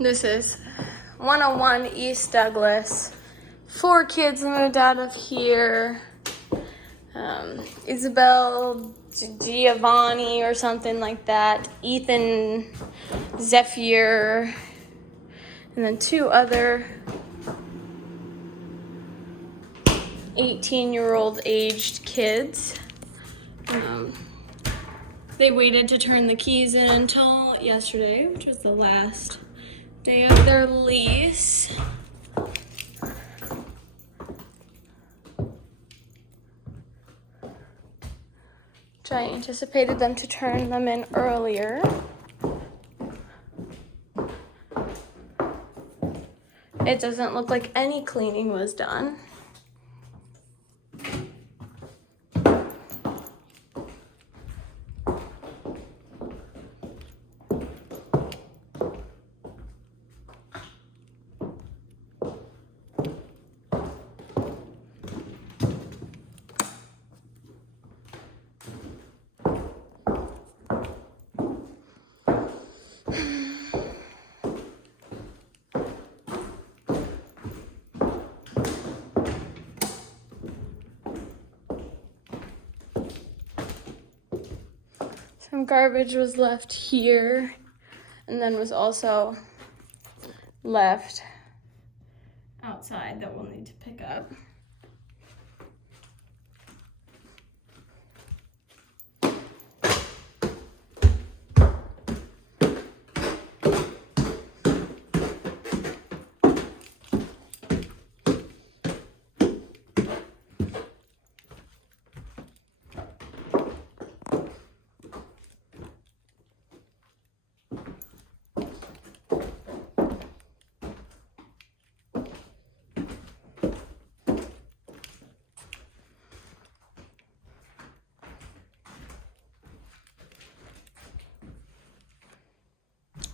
This is 101 East Douglas. 4 kids moved out of here. Isabel Giovanni or something like that. Ethan Zephyr. And then 2 other 18-year-old aged kids. They waited to turn the keys in until yesterday, which was the last day of their lease. Which I anticipated them to turn them in earlier. It doesn't look like any cleaning was done. Some garbage was left here, and then was also left outside that we'll need to pick up.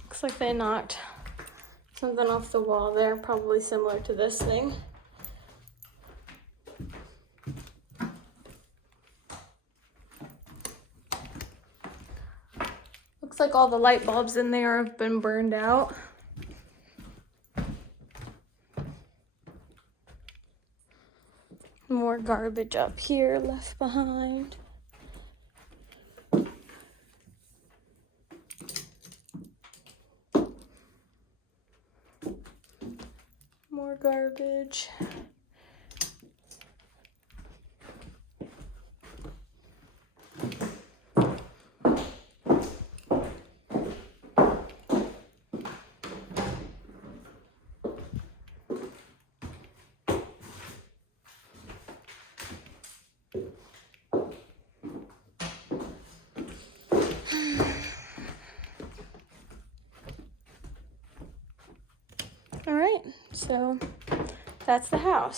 Looks like they knocked something off the wall there, probably similar to this thing. Looks like all the light bulbs in there have been burned out. More garbage up here left behind. More garbage. All right, so that's the house.